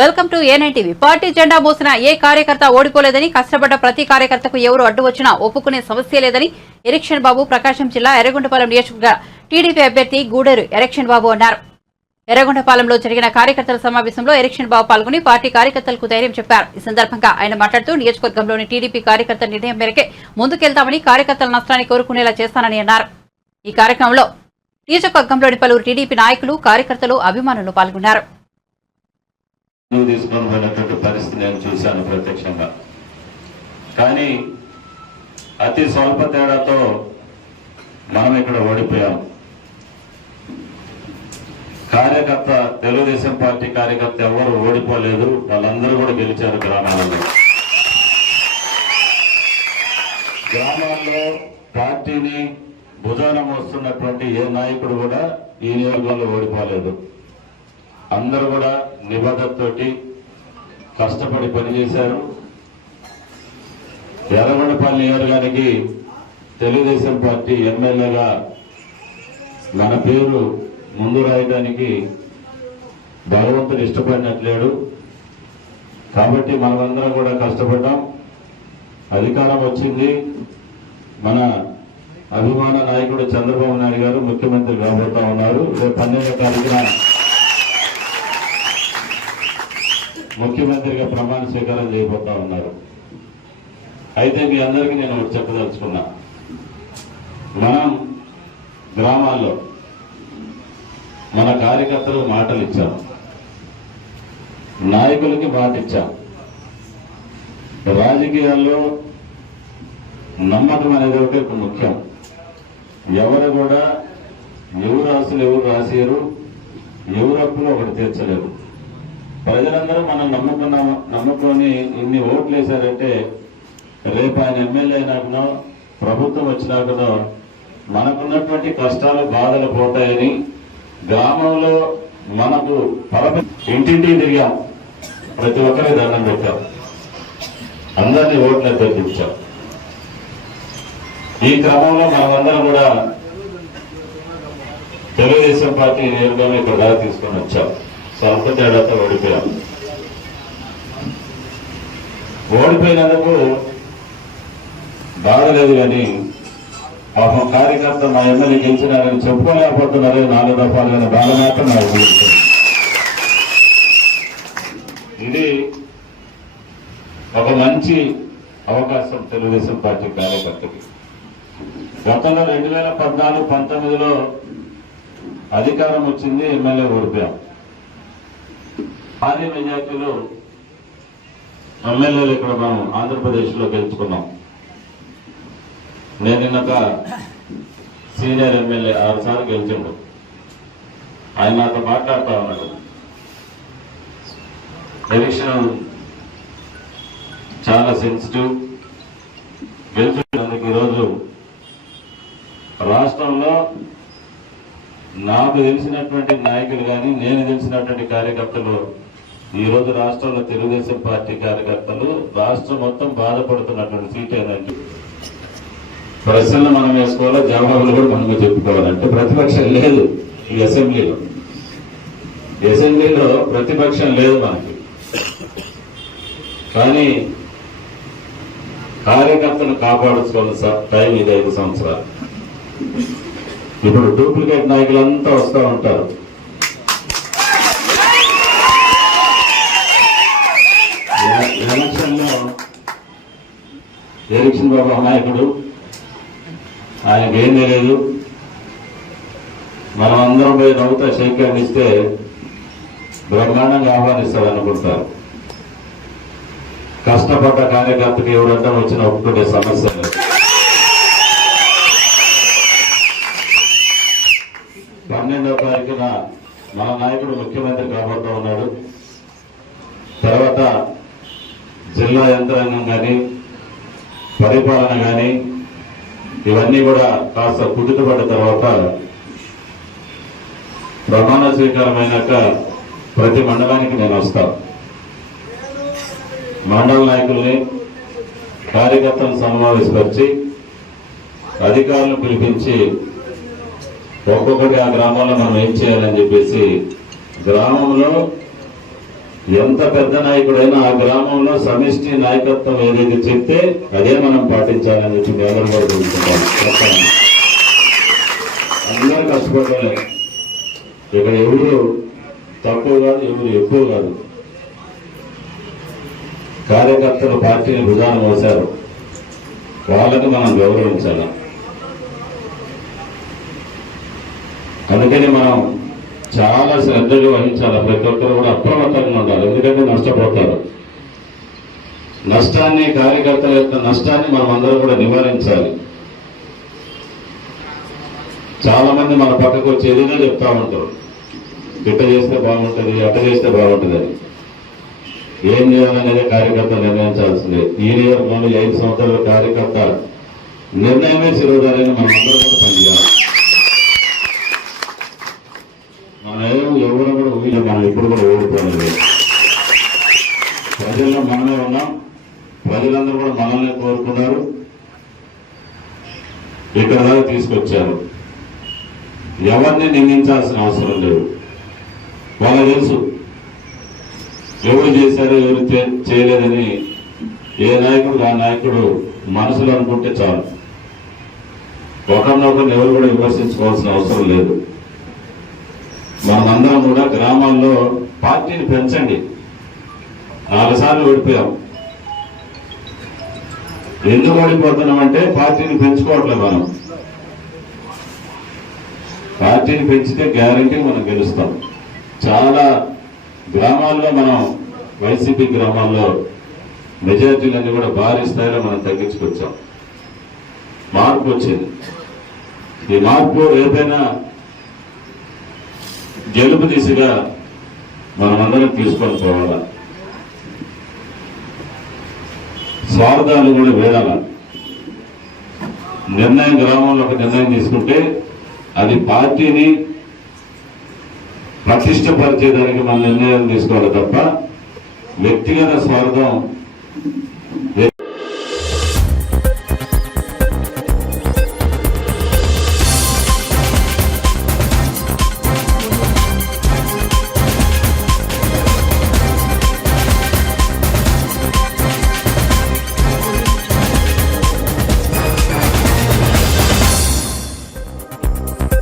Welcome to A9 TV. Party జెండా మోసిన ఏ కార్యకర్త ఓడిపోలేదని, కష్టపడ్డ ప్రతి కార్యకర్తకు ఎవరు అడ్డు వచ్చినా ఒప్పుకునే సమస్య లేదని ఎరిక్షన్ బాబు ప్రకాశం జిల్లా ఎర్రగొండపాలెం నియోజకవర్గ టీడీపీ అభ్యర్థి గూడూరు ఎరిక్షన్ బాబు అన్నారు. ఎర్రగొండపాలెంలో జరిగిన కార్యకర్తల సమావేశంలో ఎరిక్షన్ బాబు పాల్గొని పార్టీ కార్యకర్తలకు ధైర్యం చెప్పారు. ఈ సందర్భంగా ఆయన మాట్లాడుతూ నియోజకవర్గంలోని టీడీపీ కార్యకర్తల నిర్ణయం మేరకే ముందుకెళ్తామని, కార్యకర్తల నష్టాన్ని కోరుకునేలా చేస్తానని అన్నారు. ఈ కార్యక్రమంలో నియోజకవర్గంలోని పలువురు టీడీపీ నాయకులు, కార్యకర్తలు, అభిమానులు పాల్గొన్నారు. తీసుకొని పోయినటువంటి పరిస్థితి నేను చూశాను ప్రత్యక్షంగా. కానీ అతి స్వల్ప తేడాతో మనం ఇక్కడ ఓడిపోయాం. కార్యకర్త, తెలుగుదేశం పార్టీ కార్యకర్త ఎవరు ఓడిపోలేదు, వాళ్ళందరూ కూడా గెలిచారు. గ్రామాల్లో పార్టీని భుజాన మోస్తున్నటువంటి ఏ నాయకుడు కూడా ఈ నియోజకవర్గంలో ఓడిపోలేదు. అందరూ కూడా నిబద్ధతతోటి కష్టపడి పనిచేశారు. ఎర్రగొండపాలెం నియోజకవర్గానికి తెలుగుదేశం పార్టీ ఎమ్మెల్యేగా మన పేరు ముందు రాయడానికి భగవంతుడు ఇష్టపడినట్లేడు. కాబట్టి మనమందరం కూడా కష్టపడ్డాం. అధికారం వచ్చింది. మన అభిమాన నాయకుడు చంద్రబాబు నాయుడు గారు ముఖ్యమంత్రి కాబోతా ఉన్నారు. రేపు 12వ తారీఖున ముఖ్యమంత్రిగా ప్రమాణ స్వీకారం చేయబోతా ఉన్నారు. అయితే మీ అందరికీ నేను ఒకటి చెప్పదలుచుకున్నా. మనం గ్రామాల్లో మన కార్యకర్తలు మాటలు ఇచ్చాం, నాయకులకి మాట ఇచ్చాం. రాజకీయాల్లో నమ్మకం అనేది ఒకటి ముఖ్యం. ఎవరు కూడా ఎవరు ఆశలు ఎవరు రాసేయరు, ఎవరు అప్పులు ఒకటి తీర్చలేరు. ప్రజలందరూ మనం నమ్ముకొని ఇన్ని ఓట్లు వేశారంటే రేపు ఆయన ఎమ్మెల్యే అయినాకనో ప్రభుత్వం వచ్చినాకనో మనకున్నటువంటి కష్టాలు, బాధలు పోతాయని గ్రామంలో మనకు ఇంటింటికి తిరిగాం. ప్రతి ఒక్కరికి దండం పెట్టాం, అందరినీ ఓట్లు తెప్పించాం. ఈ క్రమంలో మనమందరం కూడా తెలుగుదేశం పార్టీ నేరుగా ఇక్కడ దాకా తీసుకొని వచ్చాం. స్వల్ప తేడాతో ఓడిపోయాం. ఓడిపోయినందుకు బాధలేదు, కానీ పాపం కార్యకర్త మా ఎమ్మెల్యే గెలిచినారని చెప్పుకోలేకపోతున్నారే 4 దఫాలు, కానీ బాధ మాత్రం నాకు తెలుస్తుంది. ఇది ఒక మంచి అవకాశం తెలుగుదేశం పార్టీ కార్యకర్తకి. గతంలో 2014-19లో అధికారం వచ్చింది, ఎమ్మెల్యే ఓడిపోయాం. భారీ మెజార్టీలో ఎమ్మెల్యేలు ఇక్కడ మనం ఆంధ్రప్రదేశ్లో గెలుచుకున్నాం. నేను నిన్నక సీనియర్ ఎమ్మెల్యే 6 సార్లు గెలిచిండు. ఆయన నాతో మాట్లాడుతూ ఉన్నాడు. ఎలక్షన్ చాలా సెన్సిటివ్. గెలిచినందుకు ఈరోజు రాష్ట్రంలో నాకు తెలిసినటువంటి నాయకులు కానీ, నేను తెలిసినటువంటి కార్యకర్తలు, ఈరోజు రాష్ట్రంలో తెలుగుదేశం పార్టీ కార్యకర్తలు రాష్ట్రం మొత్తం బాధపడుతున్నటువంటి సీట్ ఏంటంటే, ప్రశ్నలు మనం వేసుకోవాలా, జవాబులు కూడా మనకు చెప్పుకోవాలంటే ప్రతిపక్షం లేదు. ఈ అసెంబ్లీలో ప్రతిపక్షం లేదు మనకి. కానీ కార్యకర్తలు కాపాడుకోవాల్సిన టైం ఇది 5 సంవత్సరాలు. ఇప్పుడు డూప్లికేట్ నాయకులంతా వస్తూ ఉంటారు. ఎలక్షన్ లో ఎరిక్షన్ బాబు అమాయకుడు, ఆయనకి ఏం తెలియదు. మనం అందరం పోయి నవ్వుతా షేక్ హ్యాండ్ ఇస్తే బ్రహ్మాండంగా ఆహ్వానిస్తారు అనుకుంటారు. కష్టపడ్డ కార్యకర్తకి ఎవరంటే వచ్చిన ఒప్పుకునే సమస్య లేదు. 12వ తారీఖున మన నాయకుడు ముఖ్యమంత్రి కాబోతా ఉన్నాడు. తర్వాత జిల్లా యంత్రాంగం కానీ, పరిపాలన కానీ ఇవన్నీ కూడా కాస్త కుదుటపడ్డ తర్వాత ప్రమాణ స్వీకారమైనాక ప్రతి మండలానికి నేను వస్తాను. మండల నాయకుల్ని, కార్యకర్తలను సమావేశపరిచి అధికారులను పిలిపించి ఒక్కొక్కటి ఆ గ్రామంలో మనం ఏం చేయాలని చెప్పేసి గ్రామంలో ఎంత పెద్ద నాయకుడైనా ఆ గ్రామంలో సమిష్టి నాయకత్వం ఏదైతే చెప్తే అదే మనం పాటించాలని చెప్పి మీ అందరూ కూడా తెలుసుకుంటాం. అందరూ కష్టపడాలి. ఇక్కడ ఎవరు తక్కువ కాదు, ఎవరు ఎక్కువ కాదు. కార్యకర్తలు పార్టీని భుజాన మోశారు, వాళ్ళని మనం గౌరవించాలి. అందుకని మనం చాలా శ్రద్ధగా వహించాలి. ప్రతి ఒక్కరు కూడా అప్రమత్తంగా ఉండాలి. ఎందుకంటే నష్టపోతారు. నష్టాన్ని, కార్యకర్తల యొక్క నష్టాన్ని మనం అందరం కూడా నివారించాలి. చాలా మంది మన పక్కకు వచ్చి ఏదైనా చెప్తా ఉంటారు, ఇట్ట చేస్తే బాగుంటుంది, అట్ట చేస్తే బాగుంటుంది అని. ఏం చేయాలనేదే కార్యకర్త నిర్ణయించాల్సిందే. ఈ నియోజకవర్గంలో 5 సంవత్సరాల కార్యకర్త నిర్ణయమే శిరోధారని మనం అందరూ కూడా పనిచేయాలి. మనం ఎవరు కూడా ఊహించాం, మనం ఇప్పుడు కూడా ఓడిపోలేదు. ప్రజల్లో మనమే ఉన్నాం, ప్రజలందరూ కూడా మనల్ని కోరుకున్నారు, ఇక్కడ దాకా తీసుకొచ్చారు. ఎవరిని నిందించాల్సిన అవసరం లేదు. వాళ్ళకి తెలుసు ఎవరు చేశారు, ఎవరు చేయలేదని. ఏ నాయకుడు ఆ నాయకుడు మనసులో అనుకుంటే చాలు. ఒకరినొకరిని ఎవరు కూడా విమర్శించుకోవాల్సిన అవసరం లేదు. మనమందరం కూడా గ్రామాల్లో పార్టీని పెంచండి. 4 సార్లు ఓడిపోయాం. ఎందుకు ఓడిపోతున్నామంటే పార్టీని పెంచుకోవట్లేదు. మనం పార్టీని పెంచితే గ్యారంటీ మనం గెలుస్తాం. చాలా గ్రామాల్లో మనం వైసీపీ గ్రామాల్లో మెజార్టీలన్నీ కూడా భారీ స్థాయిలో మనం తగ్గించుకొచ్చాం. మార్పు వచ్చింది. ఈ మార్పు ఏదైనా గెలుపు దిశగా మనమందరం తీసుకొని పోవాలా. స్వార్థాలు కూడా వేడాల. నిర్ణయం, గ్రామంలో ఒక నిర్ణయం తీసుకుంటే అది పార్టీని ప్రతిష్టపరిచేదానికి మన నిర్ణయాలు తీసుకోవాలి తప్ప వ్యక్తిగత స్వార్థం